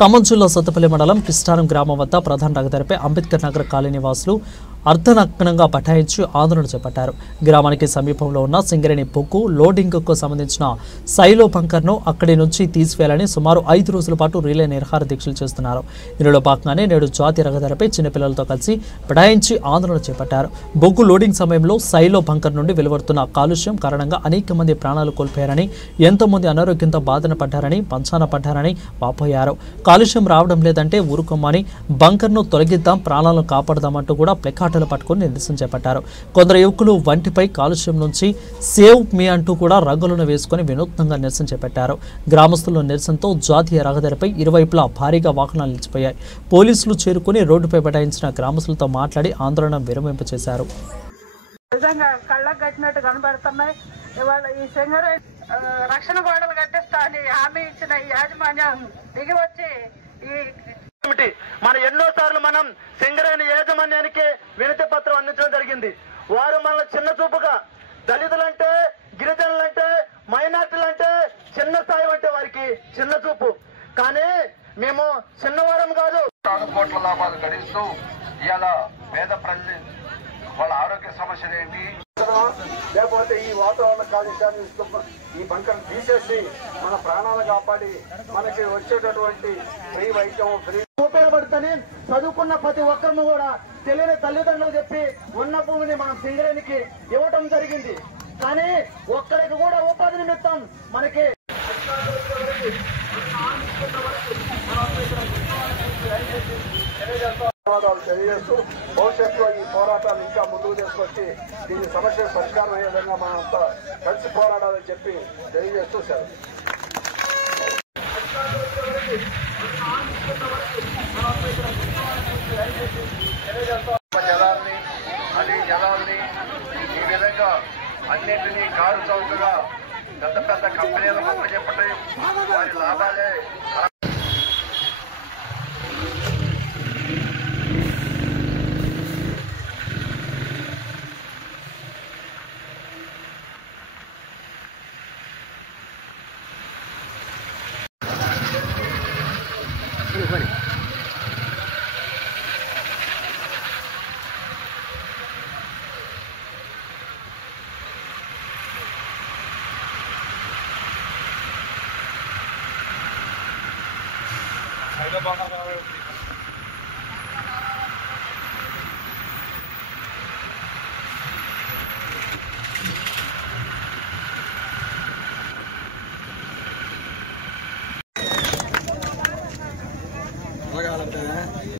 ఖమ్మం జిల్లా సత్తపల్లి మండలం కిస్టారం గ్రామం వద్ద ప్రధాన రహదారిపై అంబేద్కర్ నగర్ కాలనీ వాసులు అర్ధనగ్నంగా బటాయించి ఆందోళన చేపట్టారు. గ్రామానికి సమీపంలో ఉన్న సింగరేణి బొగ్గు లోడింగ్కు సంబంధించిన సైలో బంకర్ను అక్కడి నుంచి తీసివేయాలని సుమారు 5 రోజుల పాటు రిలే నిరాహార దీక్షలు చేస్తున్నారు. ఇందులో భాగంగానే నేడు జాతీయ రహదారిపై చిన్నపిల్లలతో కలిసి బటాయించి ఆందోళన చేపట్టారు. బొగ్గు లోడింగ్ సమయంలో సైలో బంకర్ నుండి వెలువడుతున్న కాలుష్యం కారణంగా అనేక మంది ప్రాణాలు కోల్పోయారని, ఎంతో మంది అనారోగ్యంతో బాధన పడ్డారని, పంచాన పడ్డారని వాపోయారు. కాలుష్యం రావడం లేదంటే ఊరుకోమని, బంకర్ను తొలగిద్దాం, ప్రాణాలను కాపాడదామంటూ కూడా ప్లకార్డులు పట్టుకుని నిరసన చేపట్టారు. కొందరు యువకులు వంటిపై కాలుష్యం నుంచి సేవ్ మీ అంటూ కూడా రంగులను వేసుకుని వినూత్నంగా నిరసన చేపట్టారు. గ్రామస్తుల నిరసనతో జాతీయ రహదారిపై ఇరువైపులా భారీగా వాహనాలు నిలిచిపోయాయి. పోలీసులు చేరుకుని రోడ్డుపై బటాయించిన గ్రామస్తులతో మాట్లాడి ఆందోళన విరమింపచేశారు. రక్షణ గోడలు కట్టిస్తా అని హామీ ఇచ్చిన ఈ యాజమాన్యం దిగి వచ్చి మన ఎన్నోసార్లు మనం సింగరేణి యాజమాన్యానికి వినతి పత్రం అందించడం జరిగింది. వారు మన చిన్న చూపుగా దళితులంటే, గిరిజనులంటే, మైనార్టీలంటే చిన్న స్థాయి అంటే వారికి చిన్న చూపు. కానీ మేము చిన్నవారం కాదు. కోట్ల లాభాలు గడిస్తూ ఇలా పేద ప్రజలు వాళ్ళ ఆరోగ్య సమస్యలు ఏంటి, లేకపోతే ఈ వాతావరణ కాలుష్యాన్ని ఈ బంకను తీసేసి మన ప్రాణాలు కాపాడి మనకి వచ్చేటటువంటి ఫ్రీ వైద్యం ఉపయోగపడుతుంది. చదువుకున్న ప్రతి ఒక్కరిని కూడా తెలియని తల్లిదండ్రులు చెప్పి ఉన్న భూమిని మనం సింగరేణికి ఇవ్వటం జరిగింది. కానీ ఒక్కరికి కూడా ఉపాధి నిమిత్తం మనకి తెలియజేస్తూ భవిష్యత్తులో ఈ పోరాటాలు ఇంకా ముందుకు తీసుకొచ్చి దీని సమస్య పరిష్కారం అయ్యే విధంగా మనంతా కలిసి పోరాడాలని చెప్పి తెలియజేస్తూ సార్ జలాల్ని అది జలాల్ని ఈ విధంగా అన్నింటినీ కారు చౌకగా పెద్ద పెద్ద కంపెనీలకు అప్పచెప్పటి వారి లాభాలే